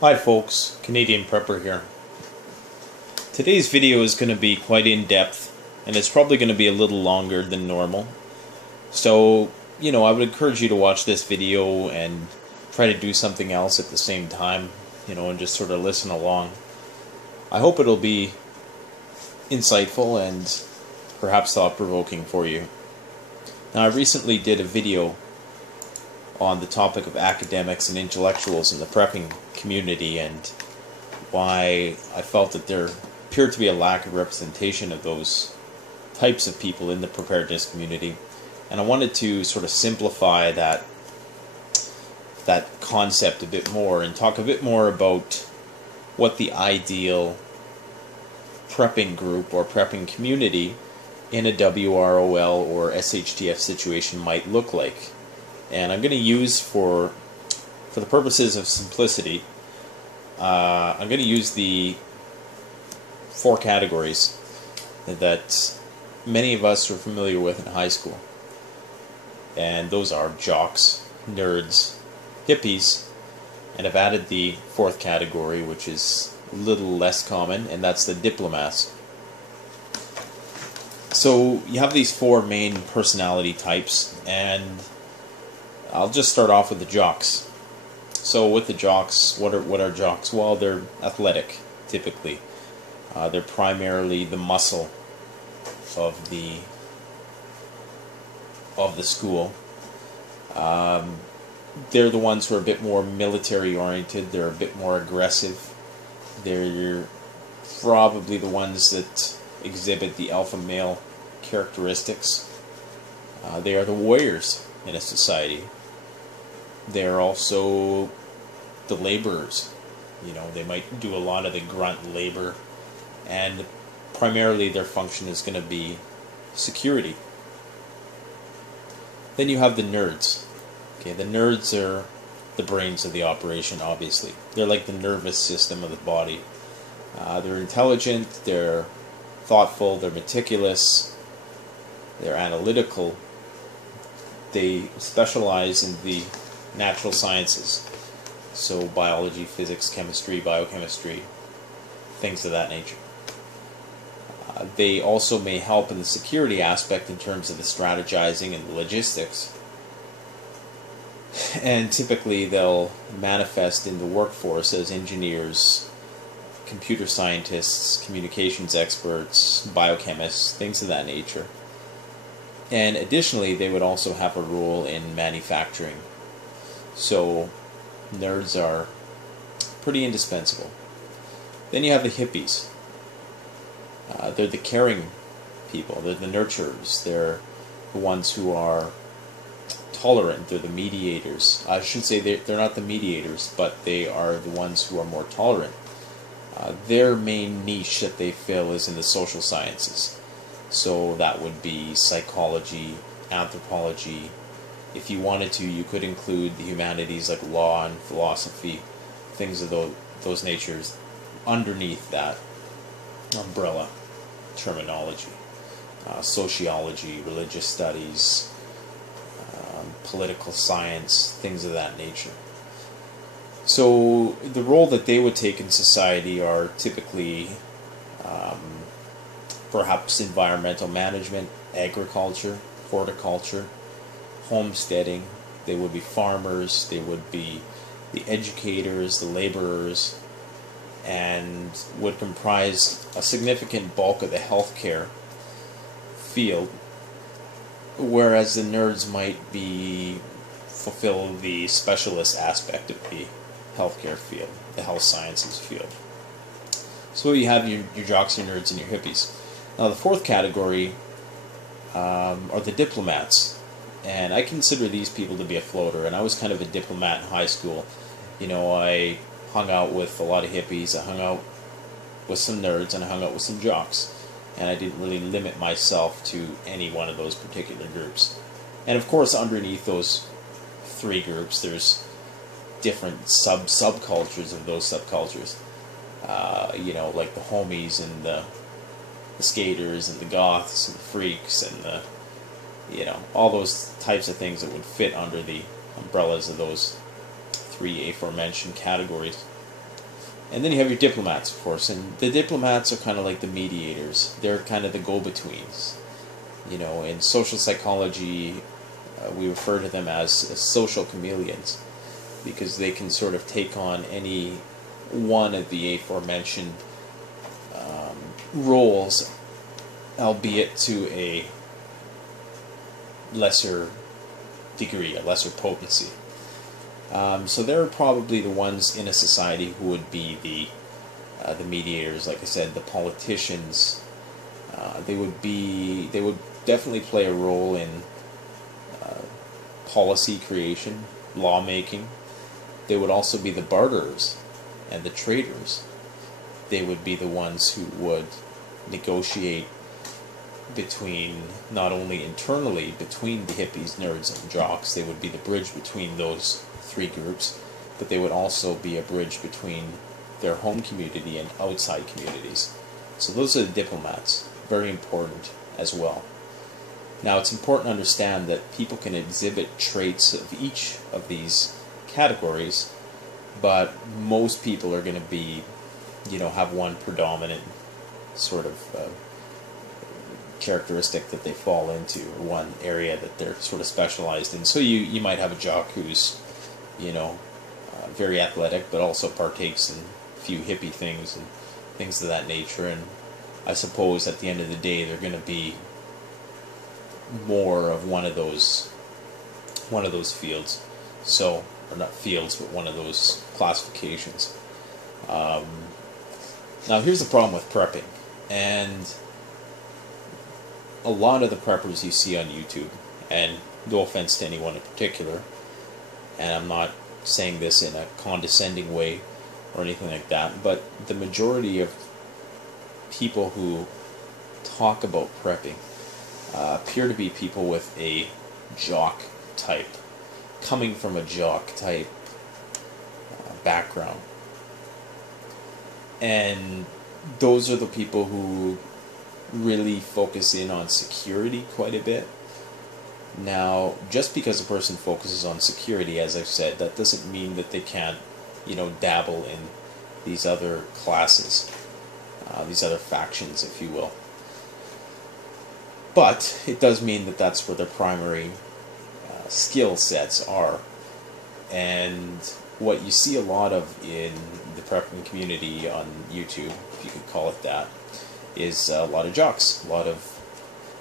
Hi folks, Canadian Prepper here. Today's video is going to be quite in-depth, and it's probably going to be a little longer than normal. So, I would encourage you to watch this video and try to do something else at the same time, and just sort of listen along. I hope it'll be insightful and perhaps thought-provoking for you. Now, I recently did a video on the topic of academics and intellectuals in the prepping community and why I felt that there appeared to be a lack of representation of those types of people in the preparedness community. And I wanted to sort of simplify that concept a bit more and talk a bit more about what the ideal prepping group or prepping community in a WROL or SHTF situation might look like. And I'm going to use, for the purposes of simplicity, I'm going to use the 4 categories that many of us are familiar with in high school. And those are jocks, nerds, hippies, and I've added the 4th category, which is a little less common, and that's the diplomats. So you have these 4 main personality types, and I'll just start off with the jocks. So with the jocks, what are jocks? Well, they're athletic, typically. They're primarily the muscle of the school. They're the ones who are a bit more military-oriented. They're a bit more aggressive. They're probably the ones that exhibit the alpha male characteristics. They are the warriors in a society. They're also the laborers. They might do a lot of the grunt labor, and primarily their function is going to be security. Then you have the nerds. Okay, the nerds are the brains of the operation, obviously. They're like the nervous system of the body. They're intelligent, they're thoughtful, they're meticulous, they're analytical. They specialize in the natural sciences, so biology, physics, chemistry, biochemistry, things of that nature. They also may help in the security aspect in terms of the strategizing and the logistics, and typically they'll manifest in the workforce as engineers, computer scientists, communications experts, biochemists, things of that nature. And additionally, they would also have a role in manufacturing. So, nerds are pretty indispensable. Then you have the hippies. They're the caring people. They're the nurturers. They're the ones who are tolerant. They're the mediators. I should say they're not the mediators, but they are the ones who are more tolerant. Their main niche that they fill is in the social sciences. So that would be psychology, anthropology. If you wanted to, you could include the humanities like law and philosophy, things of those natures underneath that umbrella terminology. Sociology, religious studies, political science, things of that nature. So the role that they would take in society are typically perhaps environmental management, agriculture, horticulture, homesteading. They would be farmers, they would be the educators, the laborers, and would comprise a significant bulk of the healthcare field, whereas the nerds might fulfill the specialist aspect of the healthcare field, the health sciences field. So you have your jocks, your nerds, and your hippies. Now the 4th category are the diplomats, and I consider these people to be a floater, and I was kind of a diplomat in high school. I hung out with a lot of hippies, I hung out with some nerds, and I hung out with some jocks, and I didn't really limit myself to any one of those particular groups. And of course, underneath those 3 groups, there's different subcultures of those subcultures. Like the homies and the skaters and the goths and the freaks and the all those types of things that would fit under the umbrellas of those 3 aforementioned categories. And then you have your diplomats, of course, and the diplomats are kind of like the mediators. They're kind of the go-betweens. You know, in social psychology, we refer to them as social chameleons, because they can sort of take on any one of the aforementioned roles, albeit to a lesser degree, a lesser potency. So they're probably the ones in a society who would be the mediators. Like I said, the politicians. They would definitely play a role in policy creation, lawmaking. They would also be the barterers and the traders. They would be the ones who would negotiate between, not only internally between the hippies, nerds, and jocks. They would be the bridge between those three groups, but they would also be a bridge between their home community and outside communities. So those are the diplomats, very important as well. Now it's important to understand that people can exhibit traits of each of these categories, but most people are going to be, you know, have one predominant sort of characteristic that they fall into, or one area that they're sort of specialized in. So you might have a jock who's, you know, very athletic, but also partakes in a few hippie things and things of that nature. And I suppose at the end of the day, they're going to be more of one of those fields. So, or not fields, but one of those classifications. Now, here's the problem with prepping, and a lot of the preppers you see on YouTube, and no offense to anyone in particular, and I'm not saying this in a condescending way or anything like that, but the majority of people who talk about prepping appear to be people with a jock type, coming from a jock type background. And those are the people who really focus in on security quite a bit. Now, just because a person focuses on security, as I've said, that doesn't mean that they can't, you know, dabble in these other classes, these other factions, if you will. But it does mean that that's where their primary skill sets are. And what you see a lot of in the prepping community on YouTube, if you could call it that, is a lot of jocks, a lot of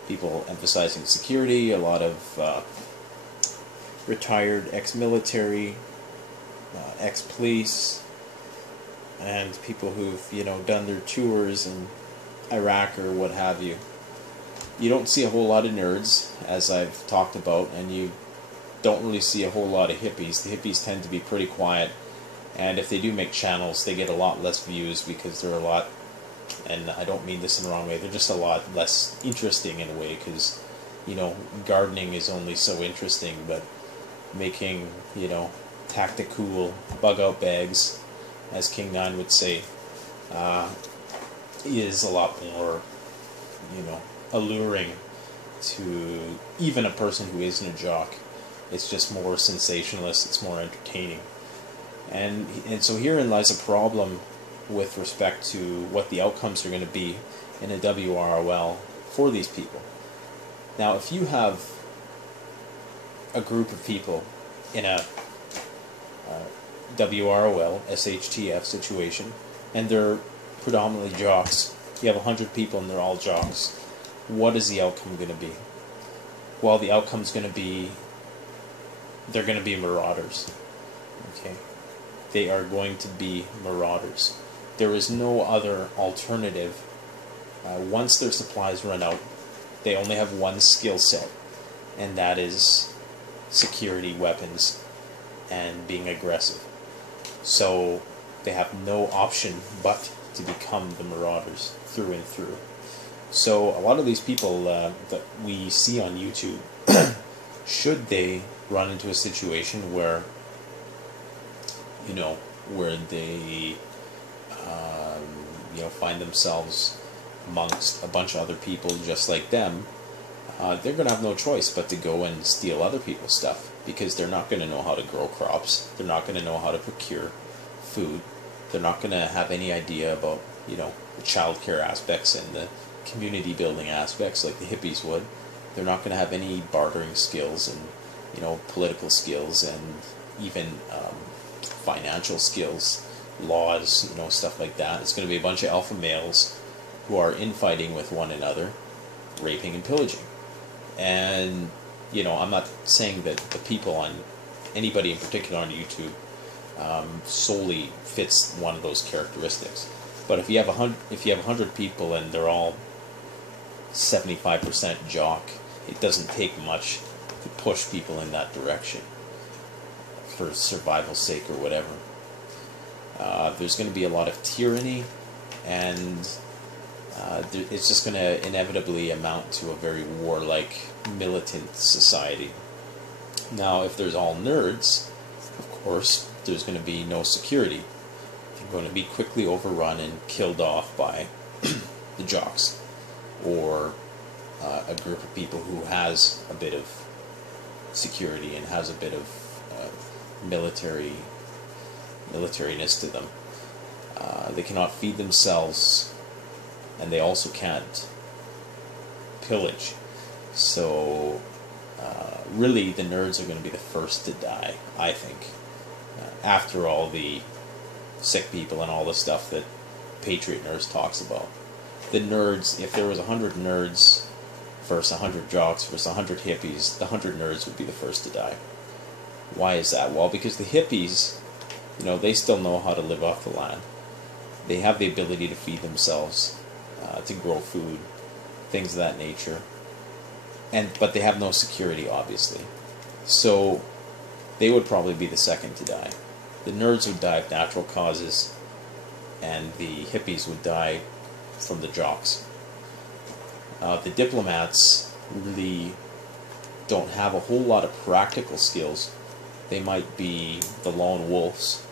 people emphasizing security, a lot of retired ex-military, ex-police, and people who've, you know, done their tours in Iraq or what have you. You don't see a whole lot of nerds, as I've talked about, and you don't really see a whole lot of hippies. The hippies tend to be pretty quiet, and if they do make channels, they get a lot less views because they're a lot, and I don't mean this in the wrong way, they're just a lot less interesting in a way, because, you know, gardening is only so interesting, but making, you know, tactical bug-out bags, as King 9 would say, is a lot more, you know, alluring to even a person who isn't a jock. It's just more sensationalist, it's more entertaining. And so herein lies a problem with respect to what the outcomes are going to be in a WROL for these people. Now, if you have a group of people in a WROL, SHTF situation, and they're predominantly jocks, you have 100 people and they're all jocks, what is the outcome going to be? Well, the outcome's going to be, they're going to be marauders. Okay? They are going to be marauders. There is no other alternative. Once their supplies run out, they only have one skill set, and that is security, weapons, and being aggressive. So they have no option but to become the marauders through and through. So a lot of these people that we see on YouTube, should they run into a situation where, you know, where they you know, find themselves amongst a bunch of other people just like them, they're going to have no choice but to go and steal other people's stuff, because they're not going to know how to grow crops, they're not going to know how to procure food, They're not going to have any idea about, the child care aspects and the community building aspects like the hippies would. They're not going to have any bartering skills and, political skills and even financial skills, laws, stuff like that. It's going to be a bunch of alpha males who are infighting with one another, raping and pillaging. And, I'm not saying that the people on, anybody in particular on YouTube, solely fits one of those characteristics. But if you have 100 people and they're all 75% jock, it doesn't take much to push people in that direction for survival's sake or whatever. There's going to be a lot of tyranny, and it's just going to inevitably amount to a very warlike, militant society. Now, if there's all nerds, of course, there's going to be no security. You're going to be quickly overrun and killed off by the jocks, or a group of people who has a bit of security and has a bit of militariness to them. They cannot feed themselves, and they also can't pillage. So really the nerds are going to be the first to die, I think, after all the sick people and all the stuff that Patriot Nerds talks about. The nerds, if there was 100 nerds versus 100 jocks versus 100 hippies, the 100 nerds would be the first to die. Why is that? Well, because the hippies, they still know how to live off the land. They have the ability to feed themselves, to grow food, things of that nature. But they have no security, obviously. So they would probably be the second to die. The nerds would die of natural causes, and the hippies would die from the jocks. The diplomats really don't have a whole lot of practical skills. They might be the lone wolves.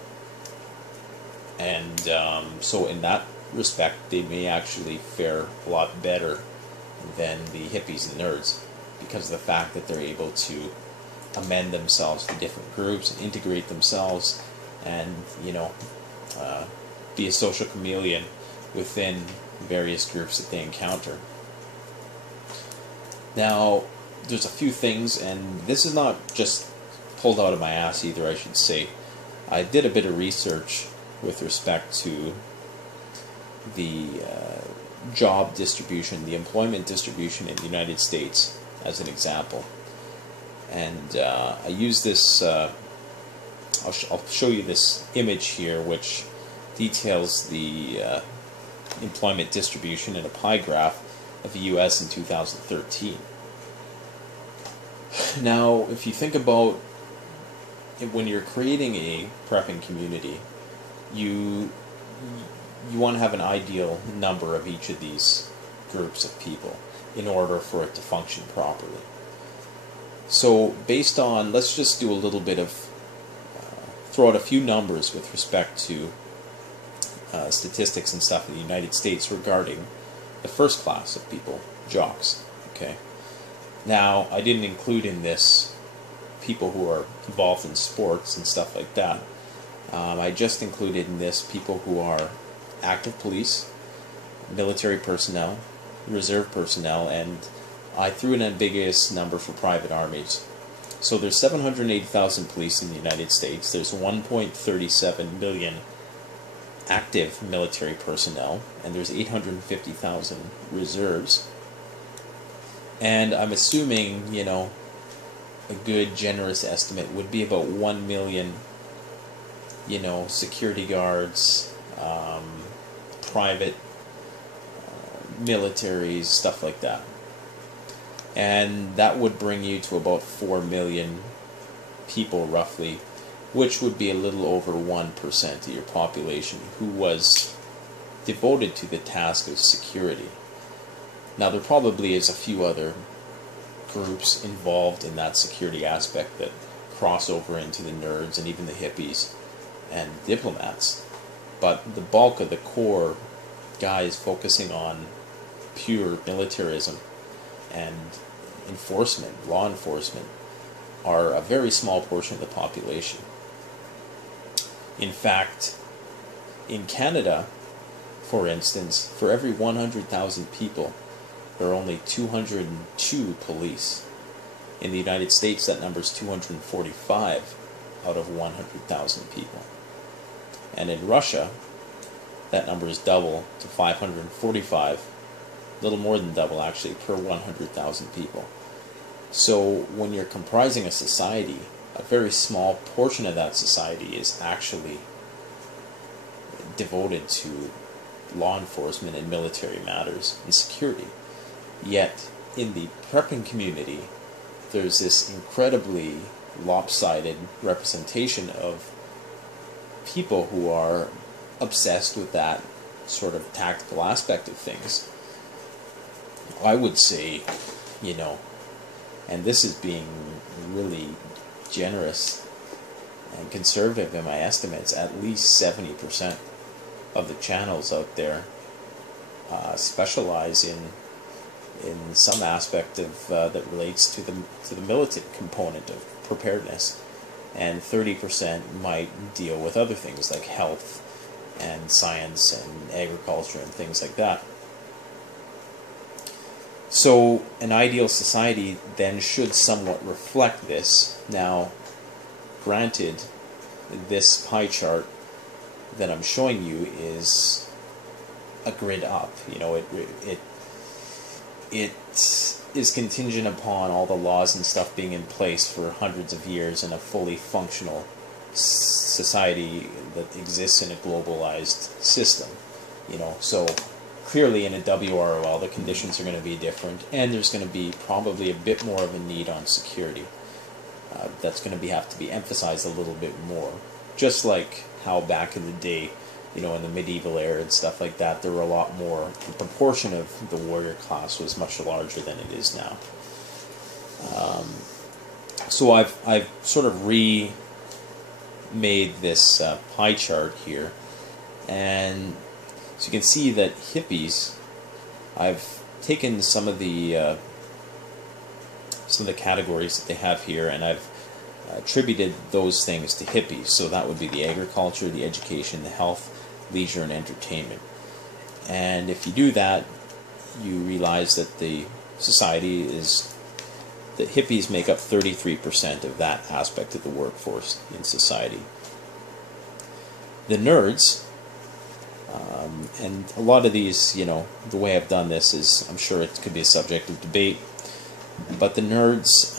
And so in that respect, they may actually fare a lot better than the hippies and nerds, because of the fact that they're able to amend themselves to different groups and integrate themselves and, be a social chameleon within various groups that they encounter. Now, there's a few things, and this is not just pulled out of my ass either, I should say. I did a bit of research with respect to the job distribution, the employment distribution in the United States, as an example. And I use this, I'll show you this image here, which details the employment distribution in a pie graph of the U.S. in 2013. Now, if you think about when you're creating a prepping community, you want to have an ideal number of each of these groups of people in order for it to function properly. So based on, let's just do a little bit of, throw out a few numbers with respect to statistics and stuff in the United States regarding the first class of people, jocks. Okay. Now, I didn't include in this people who are involved in sports and stuff like that. I just included in this people who are active police, military personnel, reserve personnel, and I threw an ambiguous number for private armies. So there's 780,000 police in the United States. There's 1.37 million active military personnel, and there's 850,000 reserves. And I'm assuming, a good generous estimate would be about 1 million, security guards, private militaries, stuff like that. And that would bring you to about 4 million people, roughly, which would be a little over 1% of your population who was devoted to the task of security. Now, there probably is a few other groups involved in that security aspect that cross over into the nerds and even the hippies and diplomats. But the bulk of the core guys focusing on pure militarism and enforcement, law enforcement, are a very small portion of the population. In fact, in Canada, for instance, for every 100,000 people, there are only 202 police. In the United States, that number is 245 out of 100,000 people. And in Russia, that number is double to 545, a little more than double actually, per 100,000 people. So when you're comprising a society, a very small portion of that society is actually devoted to law enforcement and military matters and security. Yet, in the prepping community, there's this incredibly lopsided representation of people who are obsessed with that sort of tactical aspect of things. I would say, and this is being really generous and conservative in my estimates, at least 70% of the channels out there specialize in some aspect of that relates to the militant component of preparedness, and 30% might deal with other things like health and science and agriculture and things like that. So an ideal society then should somewhat reflect this. Now, granted, this pie chart that I'm showing you is a grid up. It is contingent upon all the laws and stuff being in place for hundreds of years in a fully functional society that exists in a globalized system. So clearly in a WROL the conditions are going to be different, and there's going to be probably a bit more of a need on security. That's going to have to be emphasized a little bit more. Just like how back in the day, in the medieval era and stuff like that, there were a lot more, the proportion of the warrior class was much larger than it is now. So I've sort of remade this pie chart here, and so you can see that hippies, I've taken some of the categories that they have here, and I've attributed those things to hippies. So that would be the agriculture, the education, the health, leisure, and entertainment. And if you do that, you realize that the society is, that hippies make up 33% of that aspect of the workforce in society. The nerds, and a lot of these, the way I've done this is, I'm sure it could be a subject of debate, but the nerds,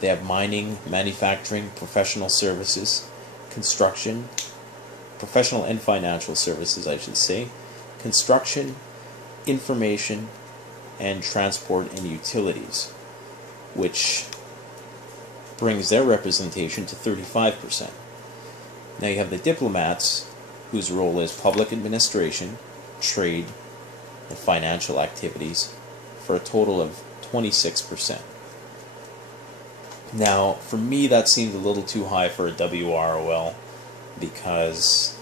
they have mining, manufacturing, professional services, construction, professional and financial services, I should say, construction, information, and transport and utilities, which brings their representation to 35%. Now you have the diplomats, whose role is public administration, trade, and financial activities, for a total of 26%. Now, for me, that seemed a little too high for a WROL, because,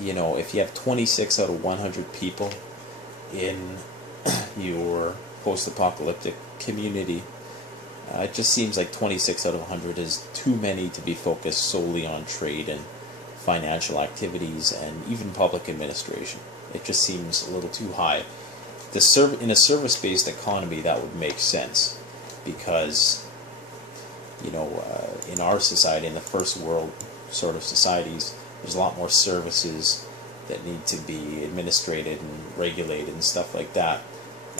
if you have 26 out of 100 people in your post-apocalyptic community, it just seems like 26 out of 100 is too many to be focused solely on trade and financial activities and even public administration. It just seems a little too high. In a service-based economy, that would make sense, because in our society, in the first world sort of societies, there's a lot more services that need to be administrated and regulated and stuff like that,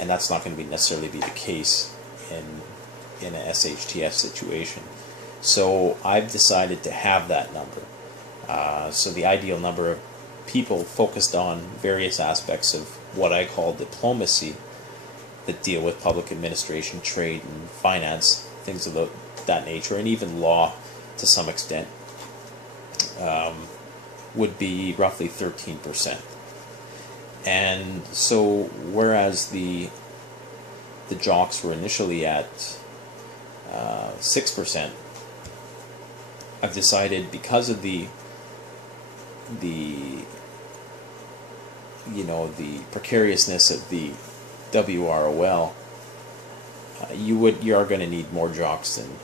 and that's not going to necessarily be the case in a SHTF situation. So I've decided to have that number. So the ideal number of people focused on various aspects of what I call diplomacy, that deal with public administration, trade, and finance, things of that nature, and even law to some extent, would be roughly 13%. And so, whereas the Jocks were initially at 6%, I've decided, because of the precariousness of the WROL, you are going to need more Jocks than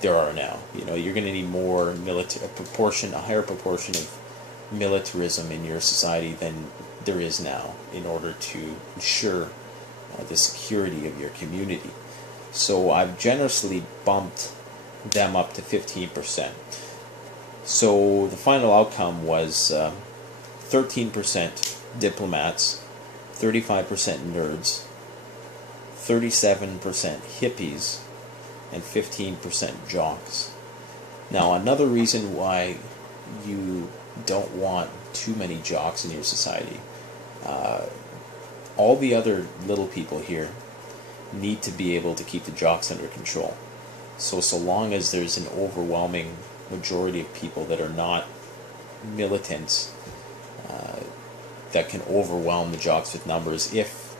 there are now. You're going to need more a higher proportion of militarism in your society than there is now in order to ensure the security of your community. So I've generously bumped them up to 15%. So the final outcome was 13% diplomats, 35% nerds, 37% hippies, and 15% jocks. Now, another reason why you don't want too many jocks in your society, all the other little people here need to be able to keep the jocks under control. So long as there's an overwhelming majority of people that are not militants, that can overwhelm the jocks with numbers, if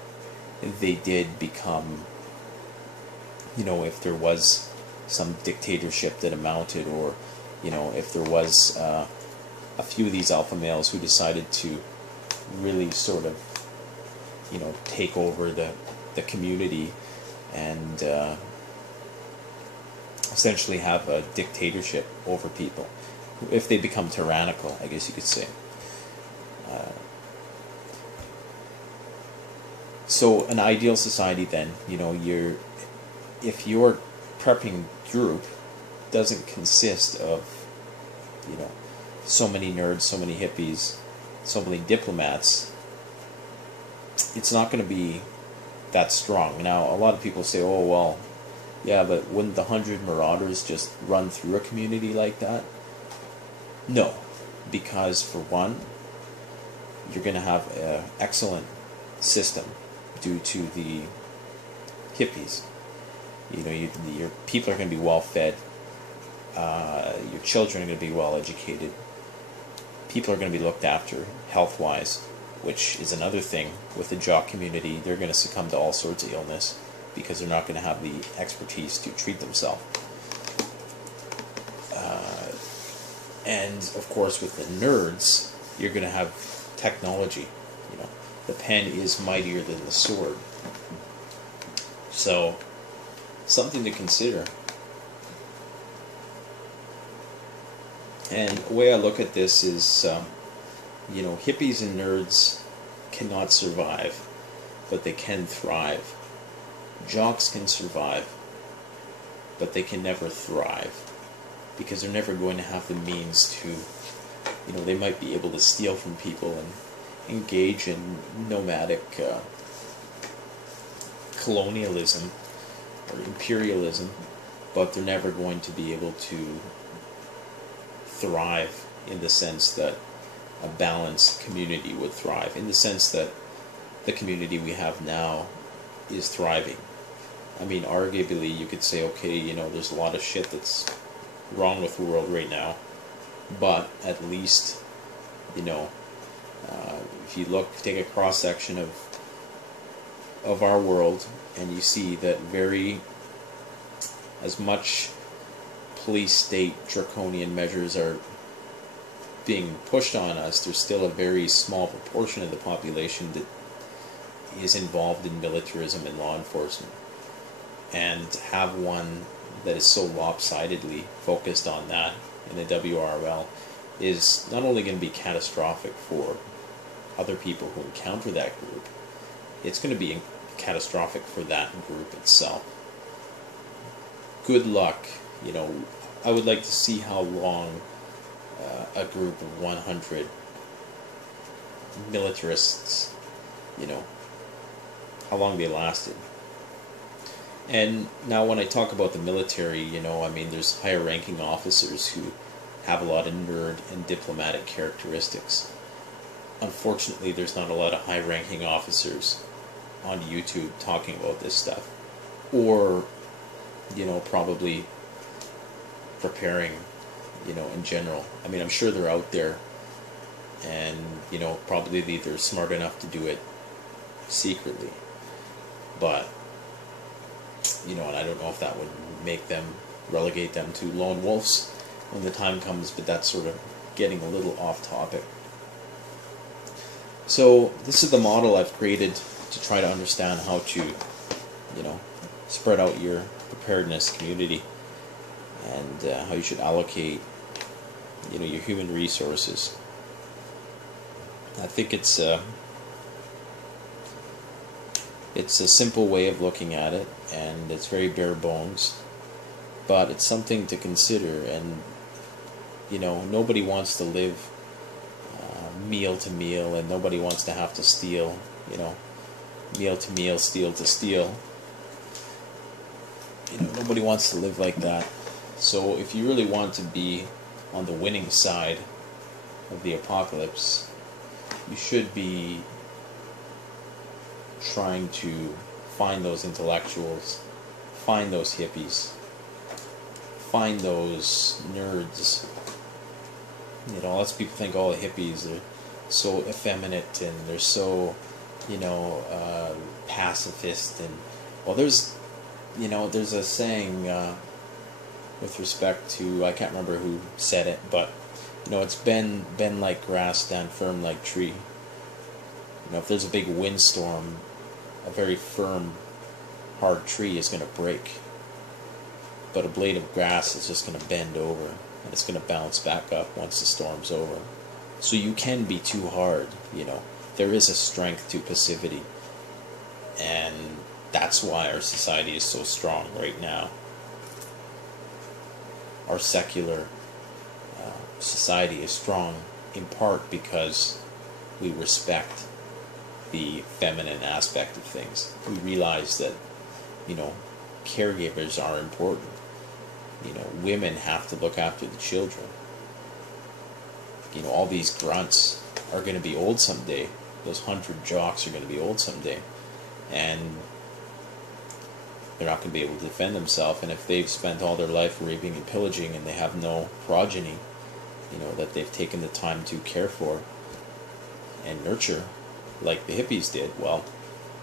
they did become, if there was some dictatorship that amounted, or if there was a few of these alpha males who decided to really sort of take over the community and essentially have a dictatorship over people, if they become tyrannical, I guess you could say. So an ideal society then, if your prepping group doesn't consist of, so many nerds, so many hippies, so many diplomats, it's not going to be that strong. Now, a lot of people say, oh, well, yeah, but wouldn't the 100 marauders just run through a community like that? No, because for one, you're going to have an excellent system due to the hippies. Your people are going to be well fed. Your children are going to be well educated. People are going to be looked after health-wise, which is another thing with the jock community. They're going to succumb to all sorts of illness because they're not going to have the expertise to treat themselves. And of course, with the nerds, you're going to have technology. The pen is mightier than the sword. So, something to consider. And the way I look at this is, hippies and nerds cannot survive, but they can thrive. Jocks can survive, but they can never thrive, because they're never going to have the means to, they might be able to steal from people and engage in nomadic colonialism or imperialism, but they're never going to be able to thrive in the sense that a balanced community would thrive, in the sense that the community we have now is thriving. I mean, arguably, you could say, okay, there's a lot of shit that's wrong with the world right now, but at least, if you take a cross-section of our world, and you see that as much police state draconian measures are being pushed on us, there's still a very small proportion of the population that is involved in militarism and law enforcement. And to have one that is so lopsidedly focused on that in the WROL is not only going to be catastrophic for other people who encounter that group, it's going to be catastrophic for that group itself. Good luck. I would like to see how long a group of 100 militarists, how long they lasted. And now when I talk about the military, there's higher ranking officers who have a lot of nerd and diplomatic characteristics. Unfortunately, there's not a lot of high ranking officers on YouTube talking about this stuff, or probably preparing, in general. I'm sure they're out there, and probably they're smart enough to do it secretly, but and I don't know if that would relegate them to lone wolves when the time comes, but that's sort of getting a little off topic. So this is the model I've created to try to understand how to, spread out your preparedness community, and how you should allocate, your human resources. I think it's a simple way of looking at it, and it's very bare bones, but it's something to consider. And you know, nobody wants to live meal to meal, and nobody wants to have to steal, you know, meal to meal, steal to steal. You know, nobody wants to live like that. So if you really want to be on the winning side of the apocalypse, you should be trying to find those intellectuals, find those hippies, find those nerds. You know, lots of people think all the hippies are so effeminate and they're so, you know, pacifist. And well, there's a saying with respect to, I can't remember who said it, but you know, it's bend like grass, stand firm like tree. You know, if there's a big windstorm, a very firm, hard tree is going to break, but a blade of grass is just going to bend over, and it's going to bounce back up once the storm's over. So you can be too hard, you know. There is a strength to passivity, and that's why our society is so strong right now. Our secular society is strong in part because we respect the feminine aspect of things. We realize that, you know, caregivers are important. You know, women have to look after the children. You know, all these grunts are going to be old someday. Those 100 jocks are going to be old someday. And they're not going to be able to defend themselves. And if they've spent all their life raping and pillaging and they have no progeny, you know, that they've taken the time to care for and nurture, like the hippies did, well,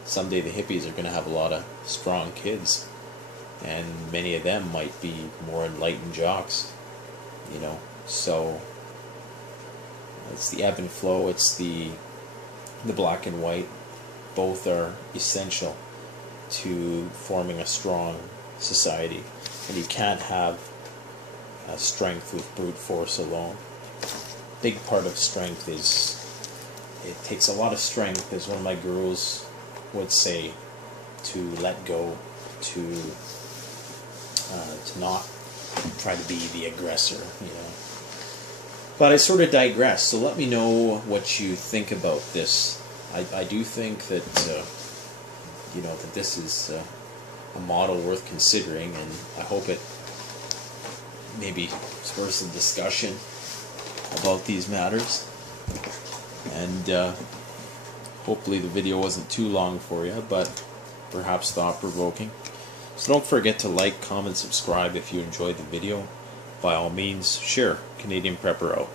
someday the hippies are going to have a lot of strong kids. And many of them might be more enlightened jocks, you know. So it's the ebb and flow, it's the black and white. Both are essential to forming a strong society. And you can't have strength with brute force alone. Big part of strength is, it takes a lot of strength, as one of my gurus would say, to let go, to not try to be the aggressor, you know. But I sort of digress, so let me know what you think about this. I do think that, you know, that this is a model worth considering, and I hope it maybe spurs some discussion about these matters. And hopefully the video wasn't too long for you, but perhaps thought-provoking. So don't forget to like, comment, subscribe if you enjoyed the video. By all means, share. Canadian Prepper out.